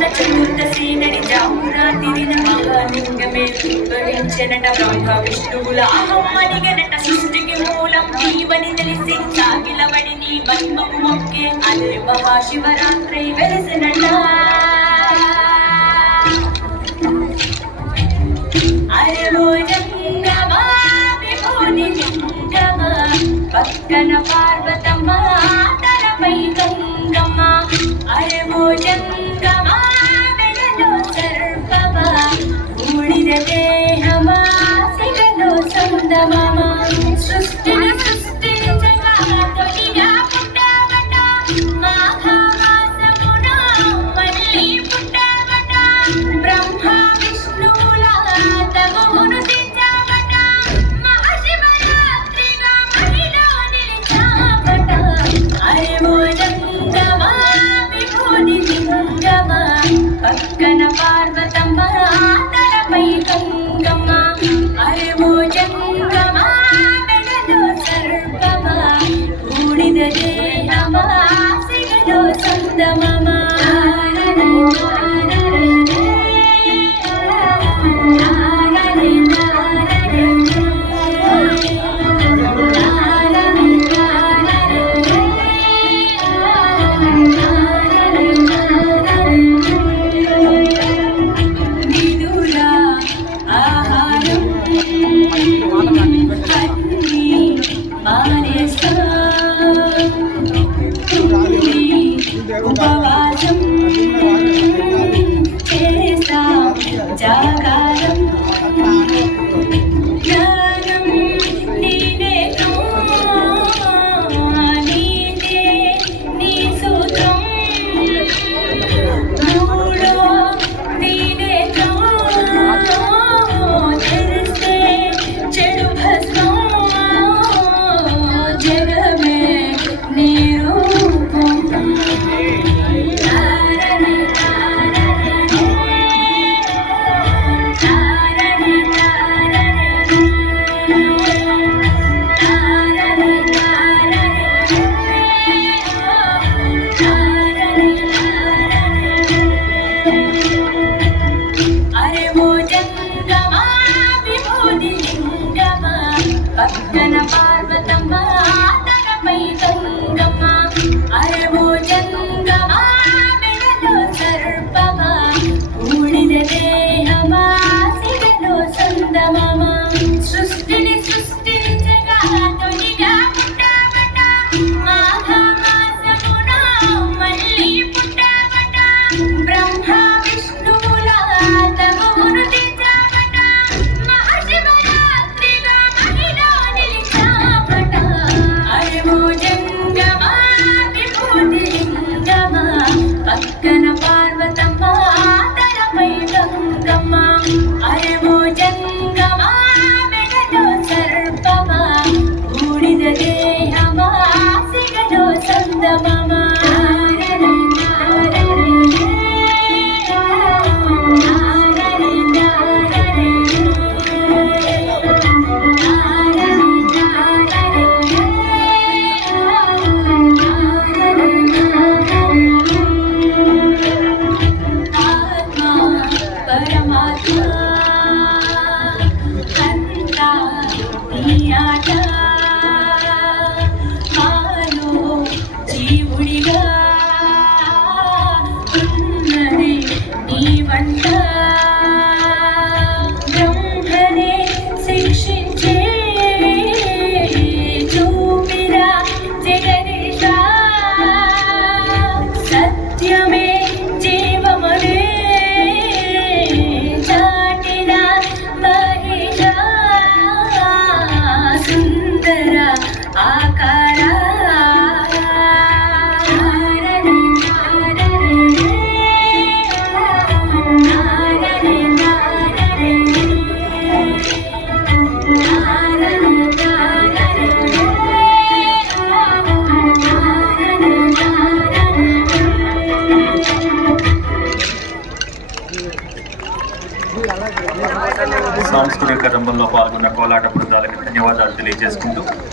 చతుర్దశి నడి జామున తిరిన మహాలింగమే ఉద్భవించెనట బ్రహ్మ విష్ణువుల అహమ్మనిగనట సృష్టికి మూలం నీవని తెలిసి సాగిలబడి నీ మహిమకు మొక్కే అదే మహాశివరాత్రి వెలిసినట. పక్కన పార్వతమ్మ తలపై గంగమ్మ అరేమో జంగమా వెలలో సర్పమా ఊడిన దేహమా సిగలో సందమమ సృష్టిని సృష్టించగా తొలిగా పుట్టబట మాఘమాసమున మళ్ళీ పుట్టబట బ్రహ్మ విష్ణువుల తపమును తెచ్చబట మహాశివరాత్రిగా మహిలో నిలిచాబట. అరేమో జంగమా విభూది లింగమా పక్కన పార్వతమ్మ తలపై గంగమ్మ అరేమో జంగమా వెలలో సర్పమా ఊడిన దేహమా సిగలో సందమమ ఉపవాసం చేస్తా జాగారం జ్ఞానం నీనేతో నీదే నీ సూత్రం మూడో నీనేతో తెరిస్తే చెడు భస్మం జగమే నీ రూపం. అరేమో జంగమా విభూది లింగమా పక్కన పార్వతమ్మ తలపై గంగమ్మ అరేమో జంగమా వెలలో సర్పమా ఊడిన దేహమా సిగలో సందమమ సృష్టిని సృష్టించగా తొలిగా పుట్టబట మాఘమాసమున మళ్ళీ పుట్టబట బ్రహ్మ విష్ణువుల తపమును తెచ్చబట మహాశివరాత్రిగా మహిలో నిలిచాబట. అరేమో జంగమా విభూతి లింగమా పక్కన పార్వతమ్మ తలపై గంగమ్మ అరేమో జంగమా వెలలో సర్పమా ఊడిన దేహమా సిగలో సందమమ పరమాత్మ అంతా నీ ఆట మాలో జీవుడిగా ఉన్నది నీ వంట బ్రహ్మనే శిక్షించే చూపిరా జగదీశ సత్యమే జీవమనే సుందర ఆకార సాంస్కృతిక రంగంలో పాల్గొన్న కోలాట బృందాలకు ధన్యవాదాలు తెలియజేసుకుంటూ